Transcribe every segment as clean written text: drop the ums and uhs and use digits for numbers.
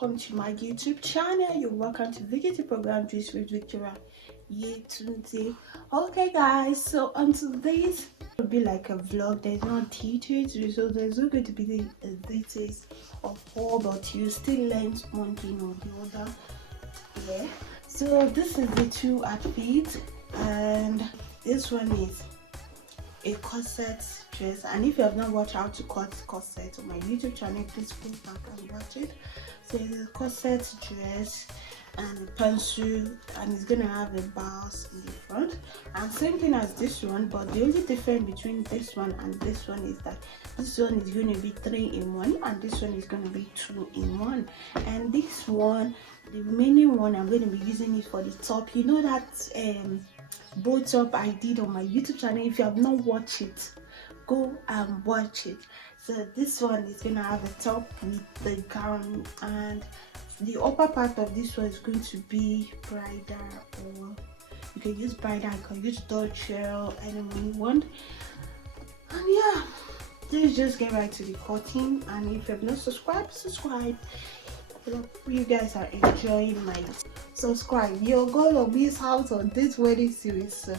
welcome to my YouTube channel. You're welcome to Victory Program Juice with Victoria. Okay guys, so on today's will be like a vlog. There's no details, so there's not going to be the details of all, but you still learn one thing or the other. Yeah, so this is the two outfits, and this one is a corset dress. And if you have not watched how to cut corset on my YouTube channel, please go back and watch it. So it's a corset dress and a pencil, and it's gonna have a bows in the front, and same thing as this one, but the only difference between this one and this one is that this one is going to be 3-in-1 and this one is going to be 2-in-1. And this one, the remaining one, I'm going to be using it for the top. You know that bow top I did on my YouTube channel? If you have not watched it, go and watch it. So this one is gonna have a top with the gown, and the upper part of this one is going to be bridal, or you can use bridal, you can use Dutch shell, anyone you want. And yeah, let's just get right to the cutting. And if you have not subscribed, subscribe. You guys are enjoying my subscribe. You're gonna miss out on this wedding series, so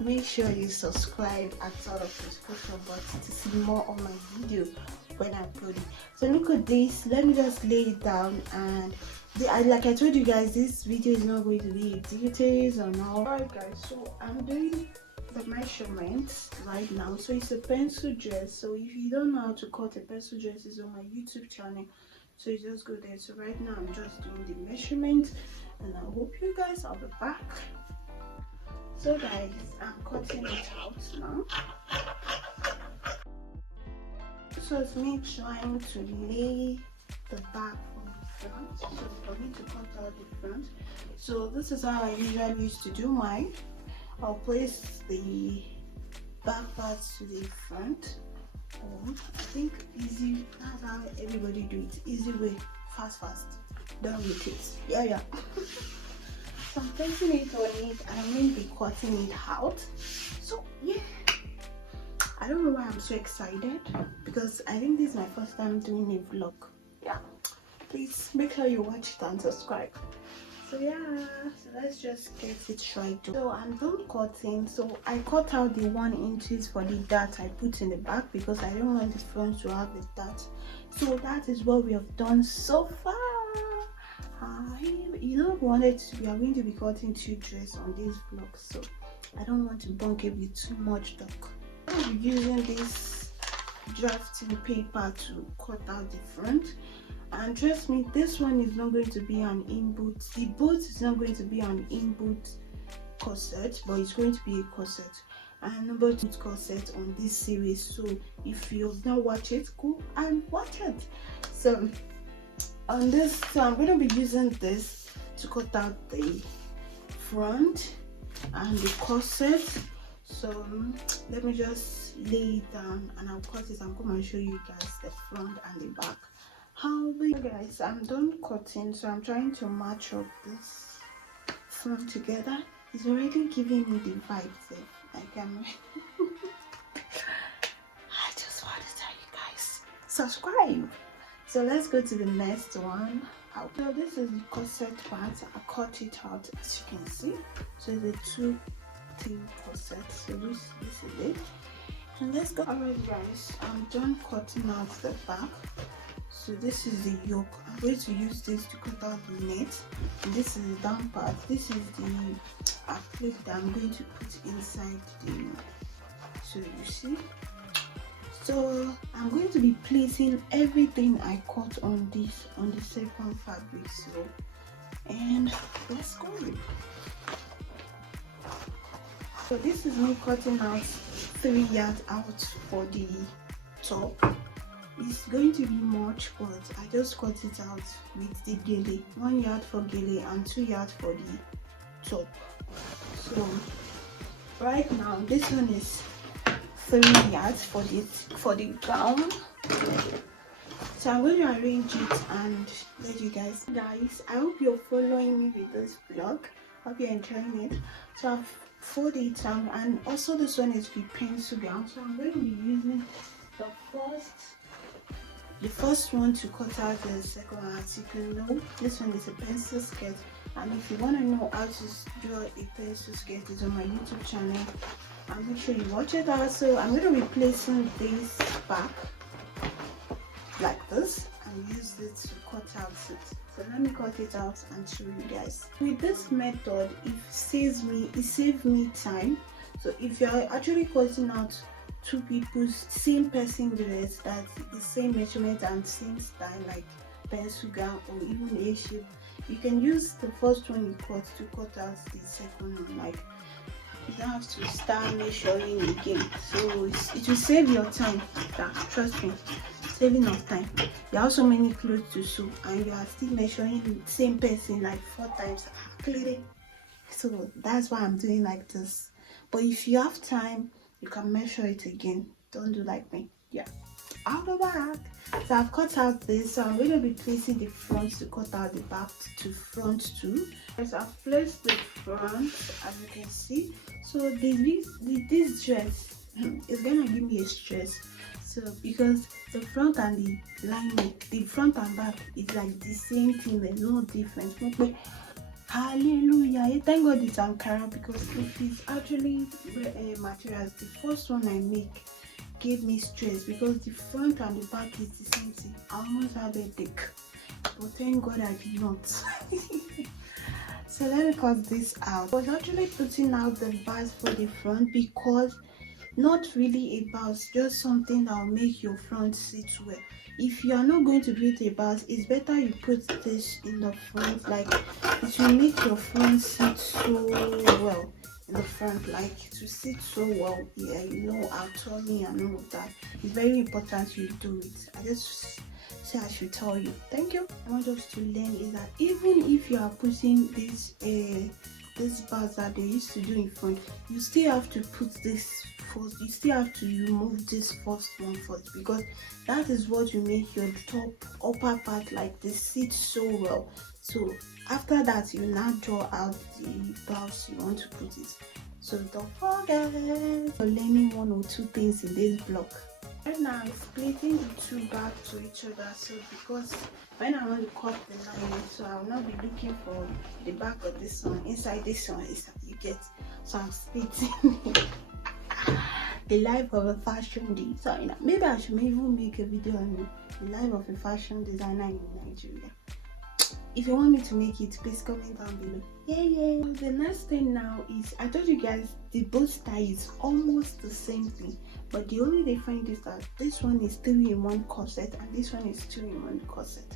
make sure you subscribe and turn on the subscription button to see more of my video when I upload it. So look at this. Let me just lay it down, and like I told you guys, this video is not going to be details and all. Alright guys, so I'm doing the measurements right now. So it's a pencil dress. So if you don't know how to cut a pencil dress, it's on my YouTube channel, so you just go there. So right now I'm just doing the measurement, and I hope you guys are back. So guys, I'm cutting it out now. So it's me trying to lay the back from the front. So for me to cut out the front, so this is how I usually used to do mine. I'll place the back parts to the front. I think easy, that's how everybody do it. Easy way, fast, done with it. Yeah. So I'm placing it on it, and I'm going to be cutting it out. So yeah, I don't know why I'm so excited, because I think this is my first time doing a vlog. Yeah, please make sure you watch it and subscribe. So yeah, so let's just get it right. So I'm done cutting. So I cut out the 1 inches for the dart I put in the back, because I don't want the front to have the dart. So that is what we have done so far. You know, we are going to be cutting 2 dresses on this vlog, so I don't want to bunk it with too much talk. I'll be using this drafting paper to cut out the front, and trust me, this one is not going to be an inboot. The boot is not going to be an inboot corset, but it's going to be a corset, and number 2 corset on this series. So if you've not watched it, go and watch it. So on this, so I'm going to be using this to cut out the front and the corset. So let me just lay it down and I'll cut it and come and show you guys the front and the back. Guys, I'm done cutting, so I'm trying to match up this front together. It's already giving me the vibe there. Like I just want to tell you guys, subscribe. So let's go to the next one. So this is the corset part. I cut it out, as you can see. So the 2-thing corset. So this is it. And let's go. Alright guys, I'm done cutting out the back. So this is the yoke. I'm going to use this to cut out the net. And this is the down part. This is the plate that I'm going to put inside the. So you see. So I'm going to be placing everything I cut on this, on the second fabric. So, and let's go. So this is me cutting out 3 yards out for the top. It's going to be much, but I just cut it out with the gele. 1 yard for gele and 2 yards for the top. So right now this one is 3 yards for the gown. So I'm going to arrange it and let you guys. I hope you're following me with this vlog. Hope you're enjoying it. So I've folded it down, and also this one is the pencil gown. So I'm going to be using the first the first one to cut out the second one. As you can know, this one is a pencil skirt, and if you want to know how to draw a pencil skirt, it's on my YouTube channel, and make sure you watch it out. So I'm going to be placing this back like this and use it to cut out it. So let me cut it out and show you guys. With this method, it saves me time. So if you're actually cutting out two people's same person dress, that's the same measurement and same style, like pencil gown or even A shape, you can use the first one you cut to cut out the second one. Like, you don't have to start measuring again. So it will save your time. Trust me, saving of time. There are so many clothes to sew and you are still measuring the same person like 4 times clearly. So that's why I'm doing like this. But if you have time, you can measure it again. Don't do like me. Yeah, I'll go back. So I've cut out this, so I'm going to be placing the front to cut out the back to front too. So I've placed the front, as you can see. So this dress is gonna give me a stress. So because the front and the lining, the front and back is like the same thing, there's no difference. Hallelujah! Thank God it's Ankara, because if it's actually materials, the first one I make gave me stress because the front and the back is the same thing. I almost had a headache, but thank God I did not. So let me cut this out. I was actually putting out the bars for the front because not really a bars, just something that will make your front sit well. If you are not going to create a bars, it's better you put this in the front. Like, it will make your front sit so well in the front, like to sit so well. Yeah, you know, our tummy and all of that. It's very important you do it. I just say I should tell you. Thank you. I want us to learn is that even if you are putting this bars that they used to do in front, you still have to put this first. You still have to remove this first one first, because that is what will make your upper part like this sit so well. So after that, you now draw out the bars you want to put it. So don't forget, you're learning 1 or 2 things in this block. Right now I'm splitting the two back to each other, so because when I want to cut the line, so I will not be looking for the back of this one inside this one, is you get. So I'm splitting the life of a fashion designer. Maybe I should even make a video on the life of a fashion designer in Nigeria. If you want me to make it, please comment down below. Yeah. The next thing now is, I told you guys the bow tie is almost the same thing, but the only difference is that this one is 3-in-1 corset and this one is 2-in-1 corset.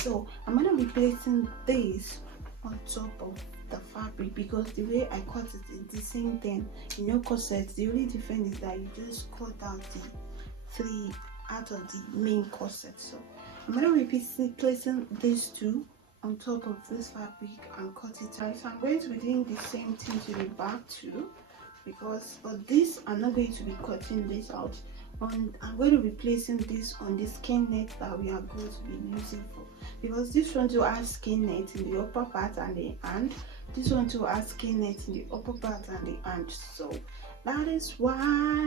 So I'm gonna be placing this on top of the fabric, because the way I cut it is the same thing. You know, corset, the only difference is that you just cut out the 3 out of the main corset. So I'm gonna be placing these two on top of this fabric and cut it out. So I'm going to be doing the same thing to the back too, because for this I'm not going to be cutting this out, and I'm going to be placing this on the skin net that we are going to be using for, because this one to have skin net in the upper part and the hand, this one to have skin net in the upper part and the hand. So that is why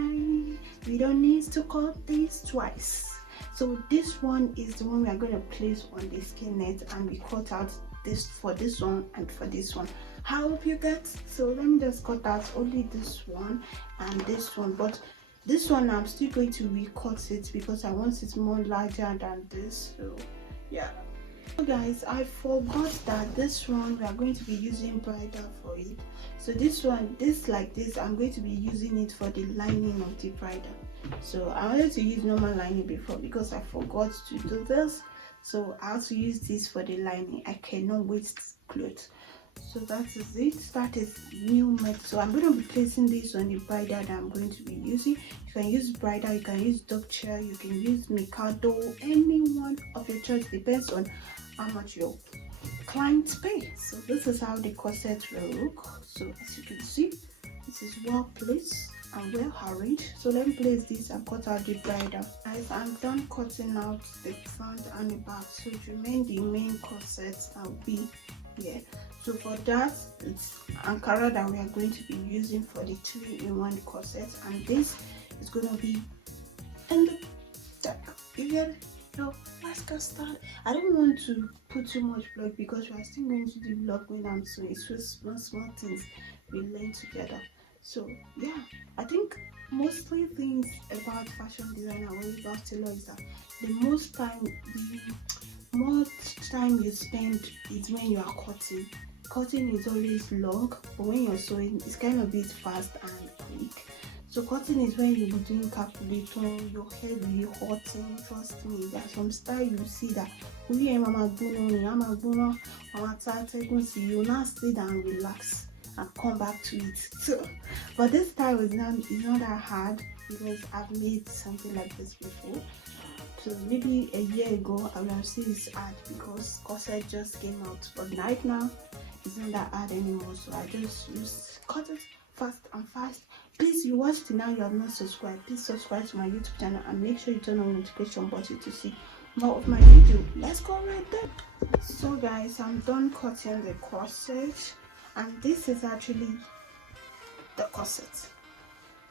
we don't need to cut this twice. So this one is the one we are going to place on the skin net, and we cut out this for this one and for this one. I hope you get. So let me just cut out only this one and this one, but this one I'm still going to recut it because I want it more larger than this. So yeah. So guys, I forgot that this one we are going to be using bridal for it. So this one, like this, I'm going to be using it for the lining of the bridal. So I wanted to use normal lining before because I forgot to do this. So I have to use this for the lining. I cannot waste clothes. So that is it. That is new method. So I'm going to be placing this on the bridal that I'm going to be using. You can use bridal, you can use duck chair, you can use Mikado, any one of your choice, depends on how much your clients pay. So this is how the corset will look. So as you can see, this is well placed and well arranged. So let me place this and cut out the bridal. Guys, I'm done cutting out the front and the back, so it remains the main corset that will be here. So for that, it's Ankara that we are going to be using for the 3-in-1 corset, and this is going to be in the back. You get it? So let's get started. I don't want to put too much vlog because we are still going to do vlog when I'm so it's just small things we learn together. So yeah, I think mostly things about fashion design and when about tailor is that the most time you spend is when you are cutting. Cutting is always long, but when you're sewing, it's kind of a bit fast and quick. So cutting is when you're doing calculating, your head will be hurting. Trust me, there's some style you see that we mama you now sit down and relax and come back to it. So but this style is not that hard because I've made something like this before. So maybe a year ago I would have seen it's hard because corset just came out, but right now it's not that hard anymore. So I just cut it fast and fast. Please, you watched it now, you have not subscribed, please subscribe to my YouTube channel and make sure you turn on the notification button to see more of my video. Let's go right there. So guys, I'm done cutting the corset and this is actually the corset.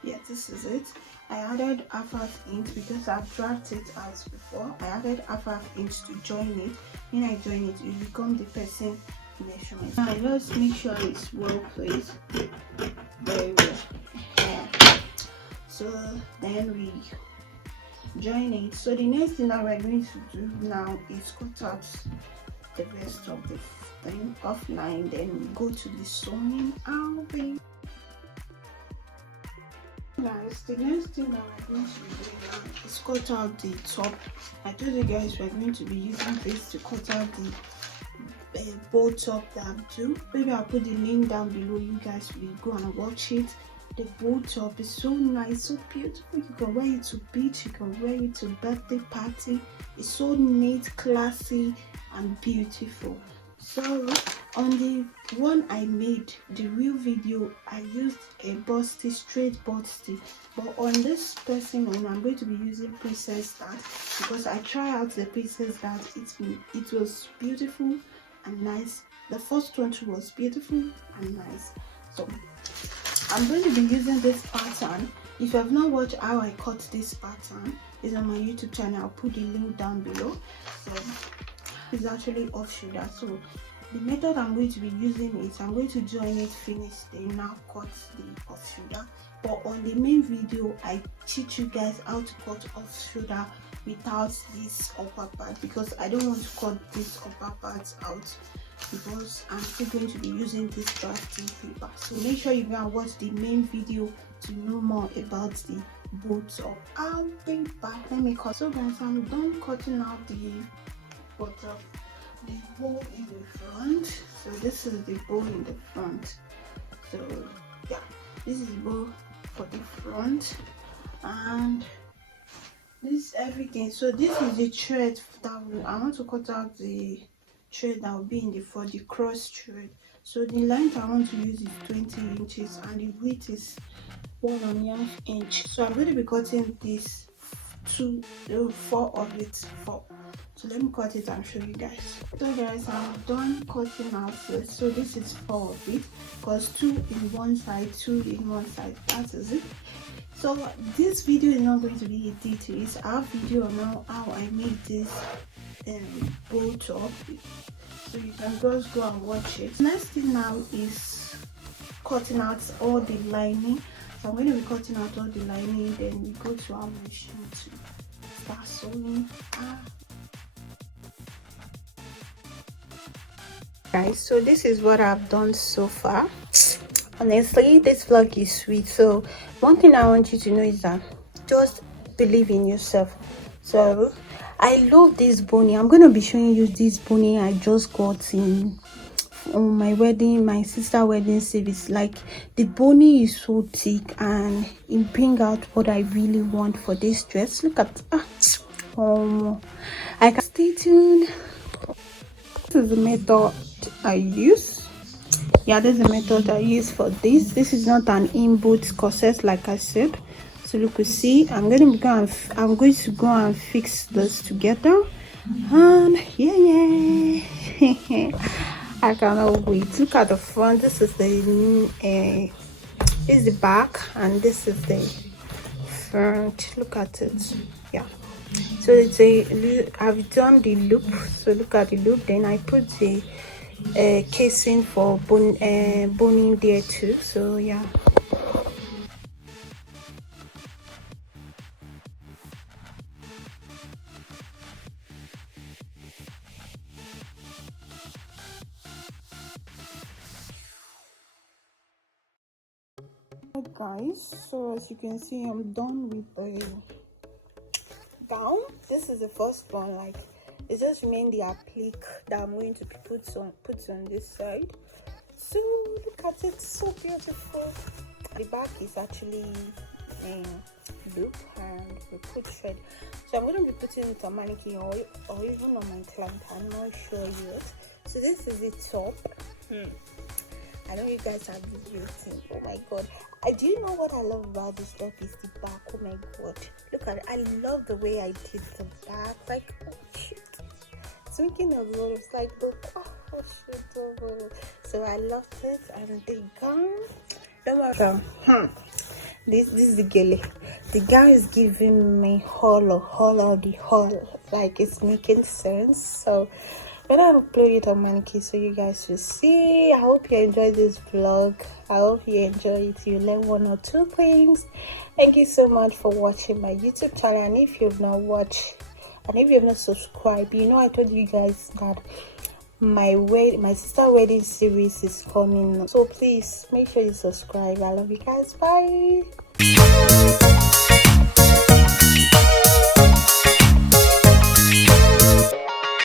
Yeah, this is it. I added half inch because I've dragged it as before. I added half inch to join it. When I join it, it becomes the person measurement. Now let's make sure it's well placed. Very well. Yeah. So then we join it. So the next thing that we're going to do now is cut out the rest of the thing offline. Then we go to the sewing album. Guys, the next thing that we're going to be doing now is cut out the top. I told you guys we're going to be using this to cut out the bow top that I'm doing. Maybe I'll put the link down below. You guys will go and watch it. The bow top is so nice, so beautiful. You can wear it to beach, you can wear it to birthday party. It's so neat, classy and beautiful. So on the one I made, the real video, I used a busty, straight busty, but on this person one I'm going to be using princess that because I tried out the princess that it was beautiful and nice. The first one too was beautiful and nice. So I'm going to be using this pattern. If you have not watched how I cut this pattern, it's on my YouTube channel. I'll put the link down below. So it's actually off shoulder. So the method I'm going to be using is I'm going to join it, finish, then now cut the off shoulder. But on the main video, I teach you guys how to cut off shoulder without this upper part because I don't want to cut this upper part out because I'm still going to be using this drafting paper. So make sure you go and watch the main video to know more about the bow top. I'll be back. Let me cut. So guys, I'm done cutting out the bottom, the bow in the front. So this is the bow in the front. So yeah, this is the bow for the front and this is everything. So this is the thread that I want to cut out the thread that will be in the for the cross thread. So the length I want to use is 20 inches and the width is 1.5 inch. So I'm going to be cutting this four of it. So let me cut it and show you guys. So guys, I'm done cutting out this. So this is 4 of it because 2 in one side, 2 in one side. That is it. So this video is not going to be a detail. It's our video on how I made this bow top. So you can just go and watch it. Next thing now is cutting out all the lining. So I'm going to be cutting out all the lining. Then we go to our machine to start sewing. Guys, so this is what I've done so far. Honestly, this vlog is sweet. So one thing I want you to know is that just believe in yourself. So I love this bunny. I'm going to be showing you this bunny I just got in on my wedding, my sister wedding service. Like the bunny is so thick and it bring out what I really want for this dress. Look at I can stay tuned. This is the method I use. Yeah, this is the method I use for this. This is not an inboot corset like I said. So you could see I'm going to go and fix this together. And yeah I cannot wait. Look at the front. This is the back and this is the front. Look at it. Yeah, So it's a, I've done the loop, so look at the loop. Then I put the casing for boning there too. So yeah. Hi guys, so as you can see, I'm done with the gown. This is the first one. Like, it just remain the applique that I'm going to put on this side. So look at it, so beautiful. The back is actually loop and we put thread. So I'm going to be putting it on mannequin or even on my client. I'm not sure yet. So this is the top. I know you guys have this routine. Oh my god. Do you know what I love about this top is the back? Oh my god. Look at it. I love the way I did the back. Like, oh shit. It's making a lot. It's like the oh shit. Oh. So I loved it. And the gown. Don't worry. This is the gele. The gown is giving me haul of the haul. Like, it's making sense. So when I upload it on Mannequin so you guys will see. I hope you enjoyed this vlog. I hope you enjoy it. You learn one or two things. Thank you so much for watching my YouTube channel. And if you've not watched and if you have not subscribed, you know I told you guys that my sister wedding series is coming, so please make sure you subscribe. I love you guys. Bye.